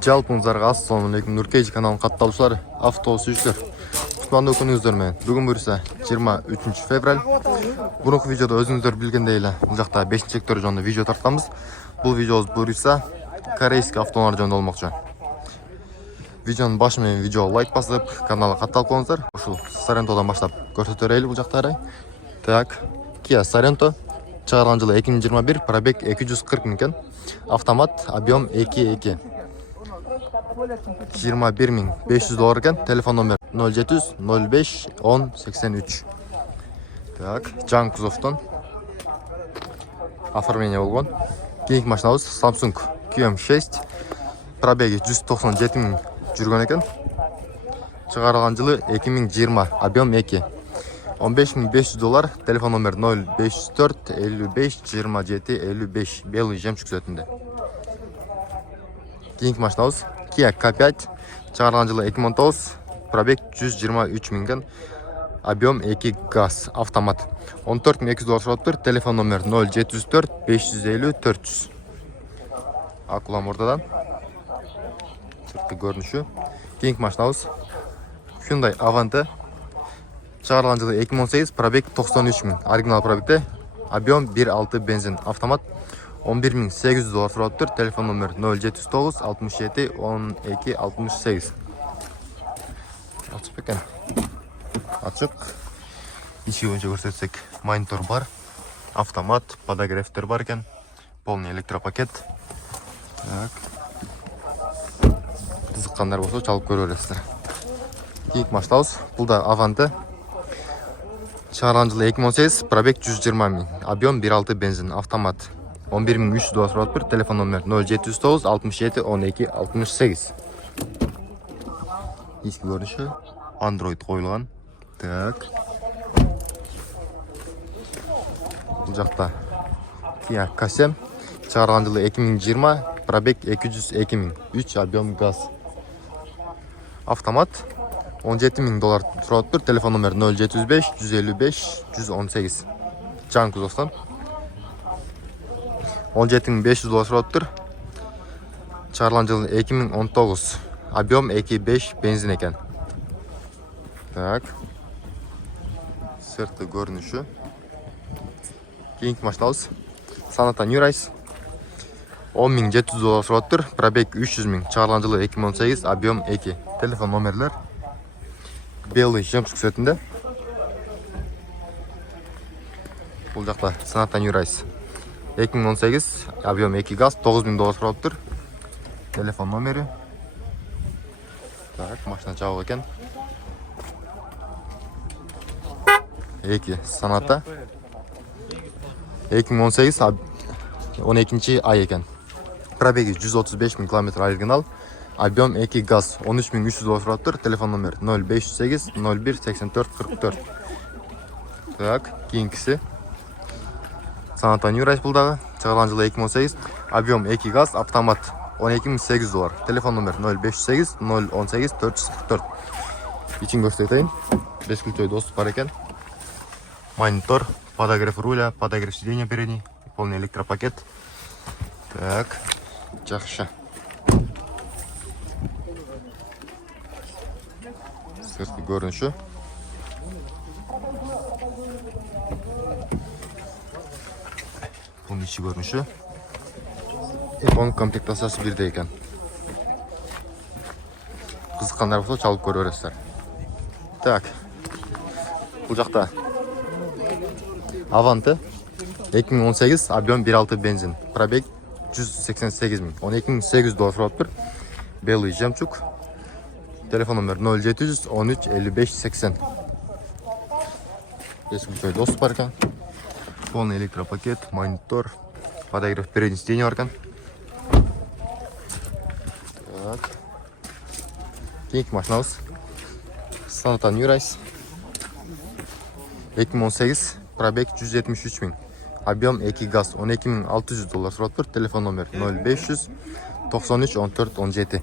Жалпыңыздарга ассаламалейкум. Нуркейж каналынын катталуучулары, авто сүйүүчүлөр. Кутмандуу күнүңүздөр менен. Бүгүн буюрса 23 февраль. Мурунку видеодо өзүңүздөр билгендей эле бул жакта 5-сектор жөнүндө видео тартканбыз. Бул видеобуз буюрса корейский автолор жөнүндө болмокчу. Видеонун башы менен видеого лайк басып, каналга катталып коюңуздар. Ушул Sorrento'дан баштап көрсөтө берели бул жактары. Так, Kia Sorrento чыгарылган жылы 2021, пробег 240 000 экен. Автомат, объем 2.2. 21 500 доллар экен. Телефон номер 0700 05 10 83. Так, жаңы кузовтон оформление болгон. Кийинки машинабыз Samsung QM6. Пробеги 197 000 жүргөн экен. Чыгарылган жылы 2020, объем 2. 15 500 доллар. Телефон номер 0504 55 27 55. Белый жемчуг цветинде. Кийинки машинабыз Kia K5. Чыгарылган жылы 2019, пробег 123 000 экен. Объем 2 газ, автомат. 14 200 доллар туруптур. Телефон номер 0704 550 400. Акула мордадан. Сыртқы көрүнүшү. Кийинки машинабыз Hyundai Avante. Чыгарылган жылы 2018, пробег 93 000. Оригинал пробегде. Объем 1.6 бензин, автомат. 11 800 доллар туруптур. Телефон номер 079 67 12 68. Ачык экен. Ачык. Ичи боюнча көрсөтсөк, монитор бар, автомат, подогревтер бар экен, полный электропакет. Так. Кызыккандар болсо чалып көрө бересиздер. Кийинки машинабыз бул да Avante. Чыгарылган жылы 2018, пробег 120 000, объем 1.6 бензин, автомат. 11 300 доллар туруптур. Телефон номер 0709 67 12 68. Ички көрүнүшү, Android коюлган. Так. Бул жакта Kia K7. Чыгарылган жылы 2020, пробег 202 000, 3 объем газ. Автомат. 17 000 доллар туруптур. Телефон номер 075 155 118. Жаңы кузовтон. 17 500 доллар туруптур. Чыгарылган жылы 2019, объем 2.5 бензин экен. Так. Сырты көрүнүшү. Кийинки машинабыз Sonata New Rise. 10 700 доллар туруптур. Пробег 300 000. Чыгарылган жылы 2018, объем 2. Телефон номерлер белый жемчуг цветинде. Бул жакта Sonata New Rise 2018, объем 2 газ, 9 000 доллар туруптур. Телефон номери. Так, машина жабык экен. 2 Sonata 2018, 12 ай экен. Пробеги 135 000 км оригинал. Объем 2 газ, 13 300 доллар туруптур. Телефон номер 0508 01 84 44. Так, кийинкиси Sonata New Rise бул дагы. Чыгарылган жылы 2018, объем 2 газ, автомат. 12 800 доллар. Телефон номер 0508 018 444. Ичин көрсөтөйүн. Бескүлчөй доступ бар экен. Монитор, подогрев руля, подогрев сиденья передний, полный электропакет. Так, жакшы. Сыртқы көрүнүшү. Бунун ичи көрүнүшү. Телефон комплектациясы бирдей экен. Кызыккандар болсо чалып көрө бересиздер. Так. Бул жакта Avante 2018, объем 1.6 бензин, пробег 188 000, 12 800 доллар туруптур. Белый жемчуг. Телефон номер 0700 13 55 80. Бескүлчөй доступ бар экен. Полный электропакет, монитор, подогрев передний сиденья бар экен. Так. Кийинки машинабыз Sonata New Rise 2018, пробег 173 000, объем 2 газ, 12 600 доллар туруптур. Телефон номер 0500 93 14 17.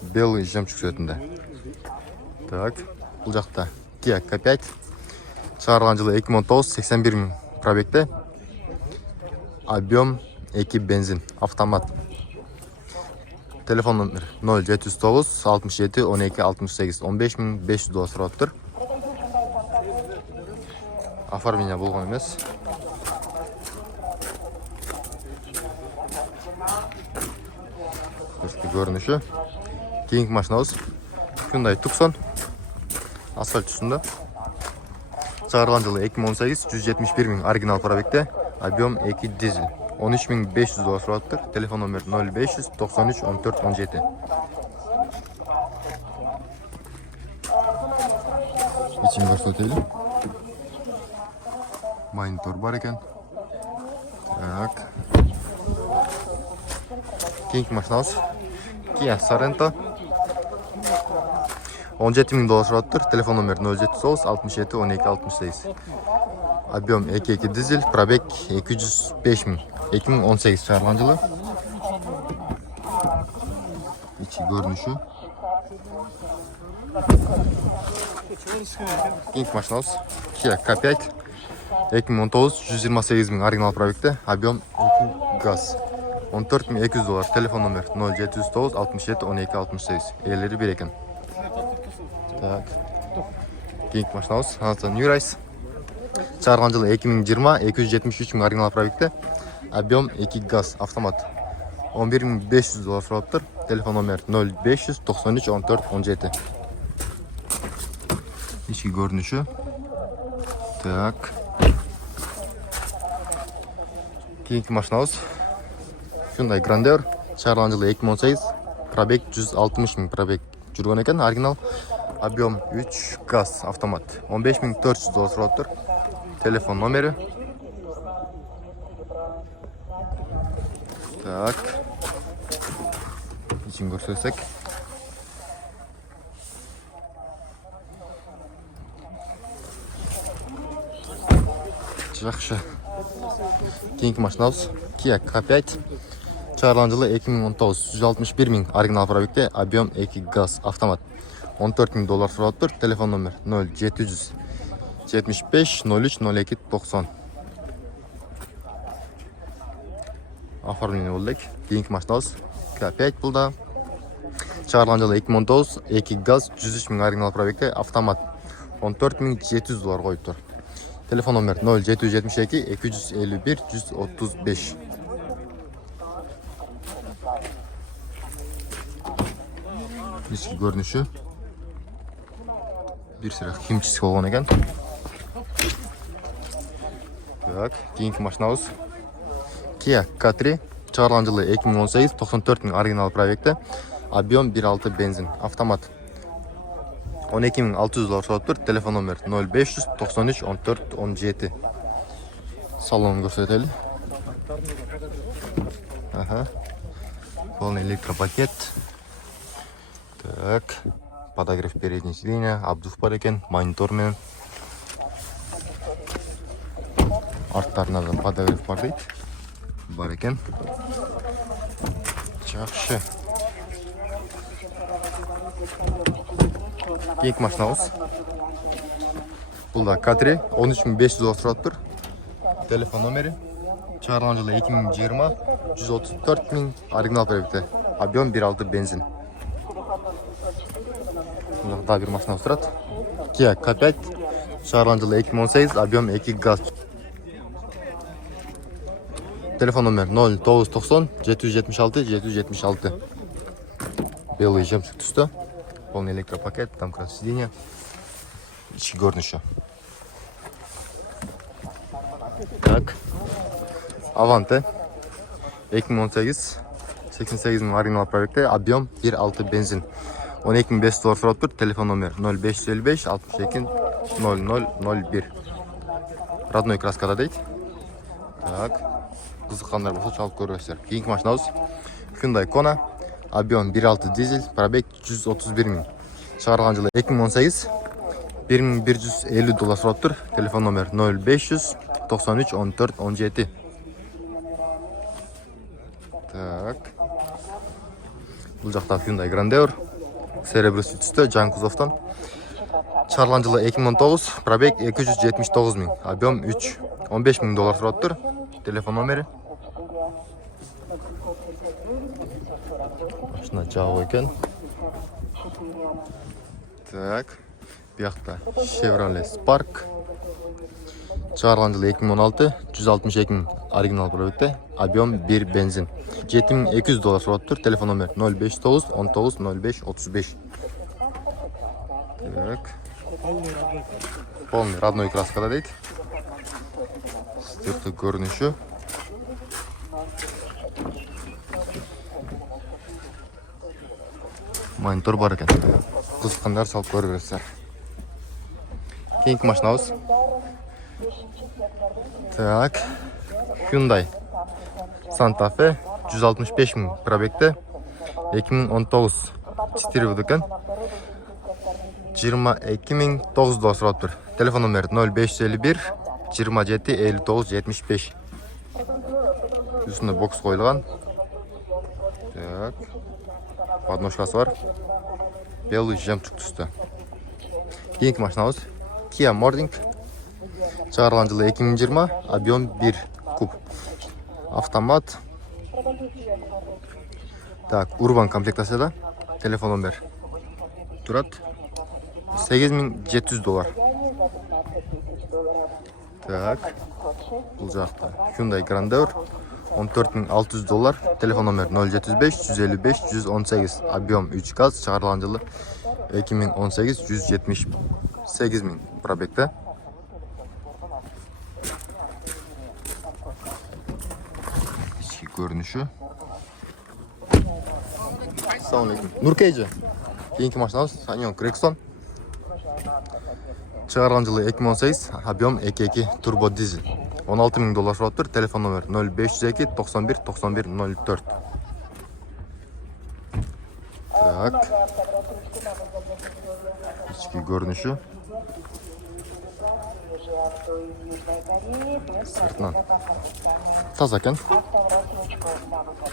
Белый жемчуг цветинде. Так, бул жакта Kia K5. Чыгарылган жылы 2019, 81 000 пробегде. Объем 2 бензин, автомат. Telefon nomeri 0709 67 12 68 15500 доллар сұрап тұр. Оформление болған емес. Görünüşü. Кейінгі машинамыз Hyundai Tucson. Асфальт үстінде. Шығарылған жылы 2018, 171 000 оригинал пробегте, объем 2 дизель. 13 500 доллар сұрап тұр. Телефон номер 0500 93 14 17. İçini көрсетелі. Монитор бар екен. Так. Кейінгі машинамыз Kia Sorento. 17 000 доллар сұрап тұр. Телефон номер 0709 67 12 68. Объем 2 дизель, пробег 205 000. 2018 шығарылған жылы. İçi görünüşü. Кейінгі машинамыз Kia K5. 2019 128 000 оригинал пробегте, объем 2 газ. 14 200 доллар. Телефон номер 0709 67 12 68. Иелері бір екен. Так. Кейінгі машинамыз New Rise. Шығарылған жылы 2020 273 000 оригинал пробегте, объем 2 газ, автомат. 11 500 доллар сұрап тұр. Телефон номер 0500 93 14 17. İçki görünüşü. Так. Кейінгі машинамыз Hyundai Grandeur. Шығарылған жылы 2018. Пробег 160 000 пробег жүрген екен, оригинал. Объем 3 газ, автомат. 15 400 доллар сұрап тұр. Телефон номері. Так. İçini көрсетсек. Жақсы. Кейінгі машинамыз Kia K5. Шығарылған жылы 2019 161 000 оригинал пробегте, объем 2 газ, автомат. 14 000 доллар сұрап тұр. Телефон номер 0700 75 03 02 90. Оформление болдық. Кейінгі машинамыз K5 бұлда. Шығарылған жылы 2019 2 газ 103 000 оригинал пробегте, автомат. 14 700 доллар қойып тұр. Телефон номер 0772 251 135. İçki görünüşü. Bir sıra химчистка болған екен. Так, кейінгі машинамыз Kia K3. Шығарылған жылы 2018 94 000 оригинал пробегте, объем 1.6 бензин, автомат. 12 600 доллар сұрап тұр. Телефон номер 0500 93 14 17. Салонын көрсетелі. Полный электропакет. Так. Подогрев передней сиденья, обдув бар екен, монитормен. Арттарына да подогрев бар дейді. Бар екен. Жақсы. Кейінгі машинамыз. Бұл да K3. 13 500 доллар сұрап тұр. Телефон номері. Шығарылған жылы 2020 134 000 оригинал пробегте. Объем 1.6 бензин. Daha bir машина тұрады. Kia K5. Шығарылған жылы 2018, объем 2 газ. Телефон номер 0990 776 776. Белый жемчуг түсті. Полный электропакет, там как раз сиденье. İçki görünüşü. Так. Avante. 2018 88 000 оригинал пробегте, объем 1.6 бензин. 12 500 доллар сұрап тұр. Телефон номер 0555 62 0001. Родной краскада дейді. Так. Қызыққандар болса чалып көресіздер. Кейінгі машинамыз Hyundai Kona. Объем 1.6 дизель, пробег 131 000. Шығарылған жылы 2018 1150 доллар сұрап тұр. Телефон номер 0500 93 14 17. Так. Бұл жақта Hyundai Grandeur. Серебряный түсті, жаң кузовтан. Шығарылған жылы 2019, пробег 279 000, объем 3. 15 000 доллар сұрап тұр. Телефон номері. Машина жабық екен. Так, bu yoqda Chevrolet Spark. Çıkarılan yılı 2016, 162 bin original pробегте, объем 1 benzin. 7200 dolar so'rab tur, telefon nomeri 059 19 05 35. Так. Полный родной краskada deydi. Stirti görünüşü. Monitor бар екен. Qiziqqanlar solib ko'raverasizlar. Keyingi mashinamiz. Так. Hyundai Santa Fe 165 bin pробегте 2019 4 yıl ekan. 22.900 dolar so'rab tur. Telefon nomeri 0551 27 59 75. Üstünde box qo'yilgan. Так. Подножкасы var. Белый жемчуг түсті. Keyingi mashinamiz Kia Morning. Çıkarılan yılı 2020, объем 1 куб. Автомат. Так, Urban комплектацияда. Telefon nomeri turadi 8700 dolar. Так. Бұл жақта Hyundai Grandeur 14600 dolar. Telefon nomeri 075 155 118. Объем 3 gaz. Çıkarılan yılı 2018 178 bin pробегте. Görünüşü. Assalamualaikum. Nurkeyci. Keyingi mashinamiz Sanyon Crexon. Çıkarılan yılı 2018, объем 2.2 turbo dizel. 16 bin dolar so'rab tur. Telefon nomeri 0502 91 91 04. Так. İçki görünüşü. Sırtынан таза екен.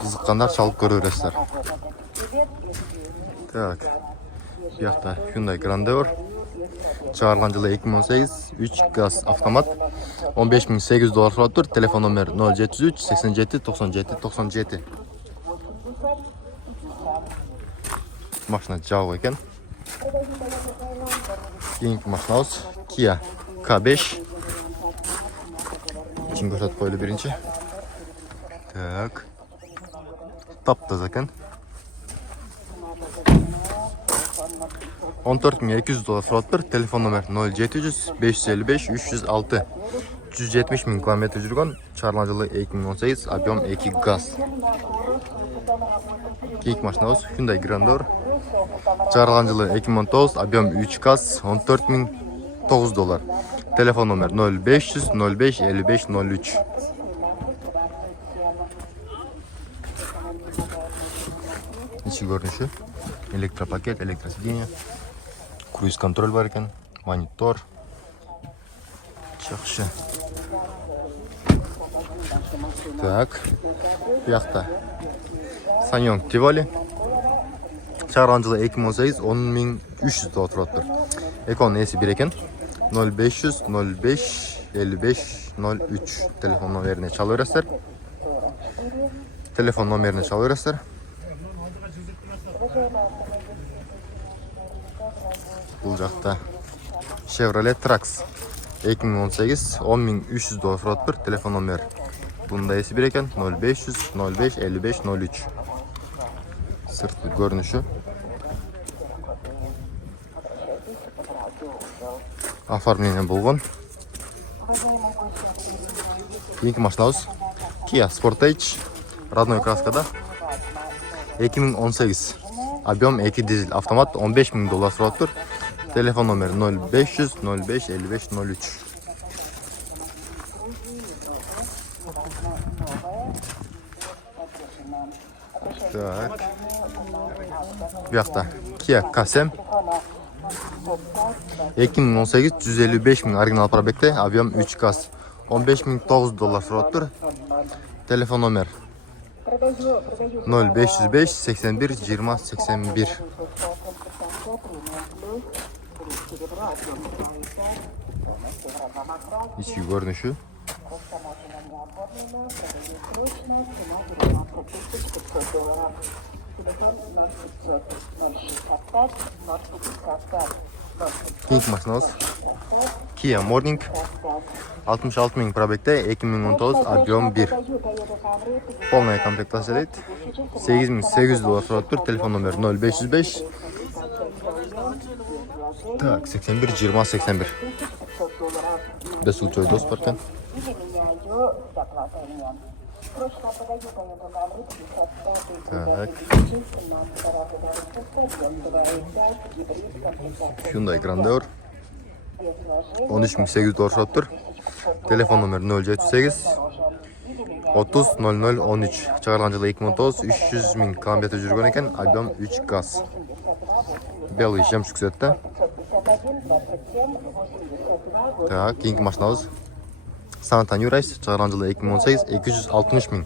Qiziqqanlar çalып ko'raverasizlar. Так. Bu yoqda Hyundai Grandeur. Çıkarılan yılı 2018, 3 gaz avtomat. 15.800 dolar so'rab tur. Telefon nomeri 0703 87 97 97. Машина жабық екен. Keyingi mashinamiz Kia K5. İçini ko'rsatib qo'ydi birinchi. Так. Taptaza ekan. 14.200 dolar so'rab tur. Telefon nomeri 0700 555 306. 170 bin kilometre yurgan. Çıkarılan yılı 2018, объем 2 gaz. Keyingi mashinamiz Hyundai Grandeur. Çıkarılan yılı 2019, объем 3 gaz, 14.900 dolar. Telefon nomeri 0500 05 55 03. İçi görünüşü. Elektropaket, elektrosиденье. Cruise kontrol var ekan. Monitor. Yaxshi. Так. Bu yoqda Sanyon Tivoli. Çıkarılan yılı 2018, 10.300 dolar turib tur. Ekon esi 1 ekan. 0500 05 55 03. Telefon nomerini çalaverasizlar. Telefon nomerini çalaverasizlar. Bu yoqda Chevrolet Trax 2018, 10.300 dolar turib tur. Telefon nomeri. Bunda esi 1 ekan. 0500 05 55 03. Sırtlı görünüşü. Оформление болған. Keyingi mashinamiz Kia Sportage. Родной краskada. 2018. Объем 2 dizel. Avtomat 15.000 dolar so'rab tur. Telefon nomeri 0500 05 55 03. Так. Bu yoqda Kia Kasem. 2018 155 bin original pробегте, объем 3 gaz. 15.900 dolar so'rab tur. Telefon nomeri 0505 81 20 81. İçki görünüşü. Keyingi mashinamiz Kia Morning 66 ming probekda 2019 объем 1. Полная комплектация deydi. 8800 dollar so'rab tur. Telefon nomeri 0505 Так, 81 20 81. Без учета доступа. Так. Hyundai Grandeur 13.800 dollar so'rab tur. Telefon nomeri 078 30 00 13. Chiqargan yili 2019 300 ming kilometr yurgan ekan, объем 3 gaz. Белый жемчуг цвета. Так, keyingi mashinamiz Santa New-Race, chiqargan yili 2018 260 ming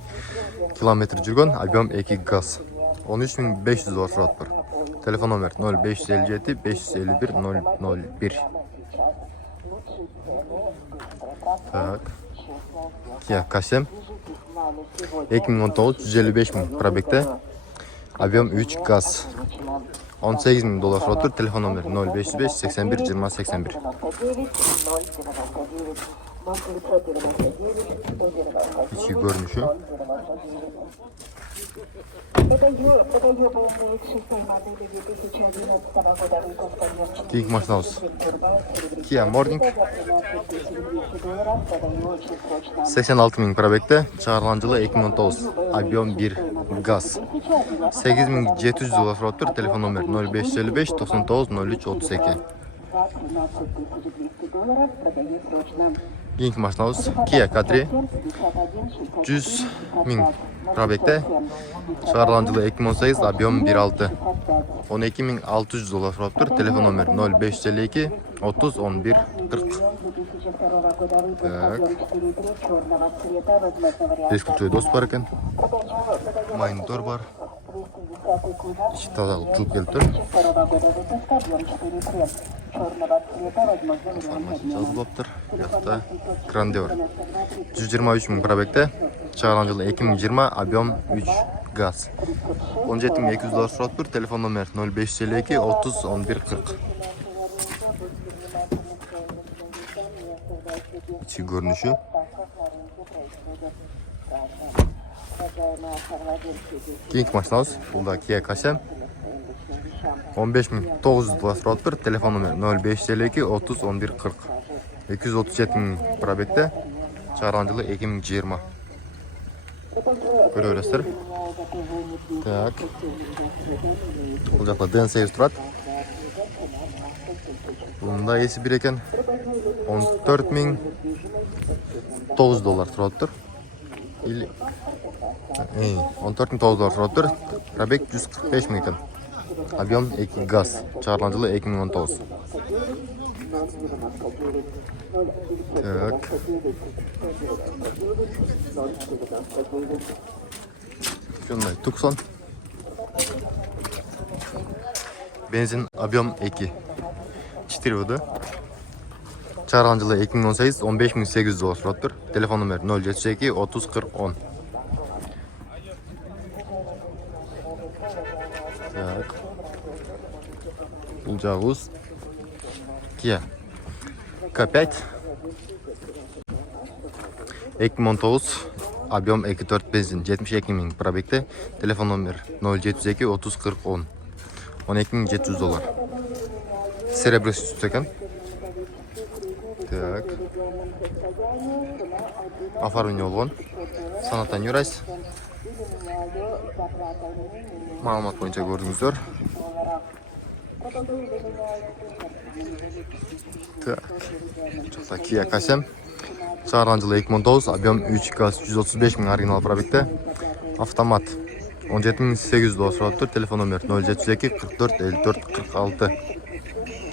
kilometr yurgan, объем 2 gaz. 13.500 dollar so'rab tur. Telefon nomeri 0557 551 001. Так. Kia K7 2019 155 ming probekda, объем 3 gaz. 18 ming dollar so'rab tur. Telefon nomeri 0505 81 20 81. İçki görünüşü. Keyingi mashinamiz Kia Morning 86 ming probekda, chiqargan yili 2019, объем 1 gaz. 8700 dollar so'rab tur. Telefon nomeri 0555 99 03 32. Keyingi mashinamiz Kia K3 100 ming probekda, chiqargan yili 2018, объем 1.6. 12.600 dollar so'rab tur. Telefon nomeri 0552 30 11 40. Так. Бескключевой доступ бар екен. Монитор бар. Ичи таза жууп келип тур. Жазылыптыр. Бuyakta Grandeur 123 ming probekda, chiqargan yili 2020, объем 3 gaz. 17.200 dollar so'rab tur. Telefon nomeri 0552 30 11 40. İçi görünüşü. Keyingi mashinamiz Bunda Kia K7 15.900 dollar so'rab tur. Telefon nomeri 0552 30 11 40. 237 ming probekda, chiqargan yili 2020. Ko'raverasizlar. Так. Bu yoqda D8 turadi. Bunda esi bir ekan. 14.900 dollar turadi tur. 14.900 dollar turadi tur. Probek 145 ming ekan. Объем 2 gaz. Chiqargan yili 2019. Так. Hyundai Tucson. Benzin объем 2. 4 vd. Chiqargan yili 2018 15.800 dollar so'rab tur. Telefon nomeri 072 30 40 10. Так. Bulcağız. Kia K5 2019, объем 2.4 benzin 72 ming probekda. Telefon nomeri 072 30 40 10. 12.700 dollar. Серебряный стекен. Так. Оформление olgan. Santa New-Race. Ma'lumot bo'yicha ko'rdingizlar. Так. Çokta Kia K7. Chiqargan yili 2009, объем 3 gaz 135 ming original probekda. Avtomat 17.800 dollar so'rab tur. Telefon nomeri 072 44 54 46.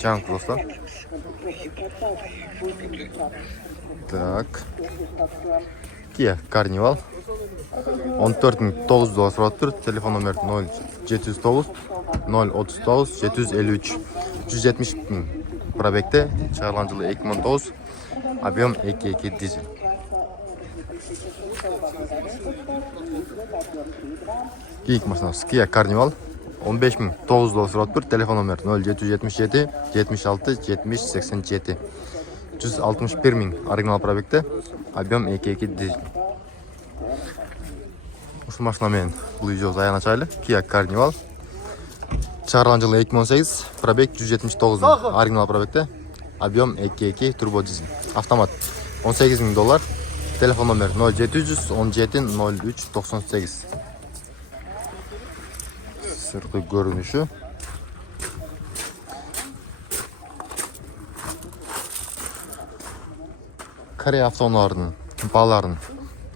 Can dostlar. Так. Kia Carnival 14.900 dollar so'rab tur. Telefon nomeri 0709 039 753. 170 ming probekda, chiqargan yili 2009, объем 2.2 dizel. Keyingi машинасы Kia Carnival 15.900 доллар сұрап тұр. Телефон номер 0777 76 70 87. 161 мың оригинал пробегті. Объем 2.2 дизель. Осы машинамен бұл видеоны аяғына чайлы. Kia Carnival. Шығарылған жылы 2018. Пробег 179 мың оригинал пробегті. Объем 2.2 турбо дизель. Автомат 18 мың доллар. Телефон номер 0700 17 03 98. Sırtı görünüşü. Kore avtomobillerinin, bağlarının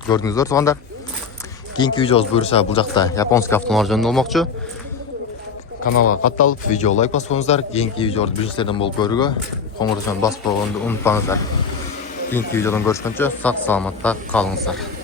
gördüğünüzdür tuğanlar. Keyingi videomuz buyursa бұл жақта японский автомобиль жөнінде olmoqchi. Kanalga qatnalып, video like basып qo'yingizlar. Keyingi videoda birinchilardan bo'lib ko'ruga qo'ng'iroqchani basып qo'yganni unutmangizlar. Keyingi videodan görüşkünce sağ salamatda qalingizlar.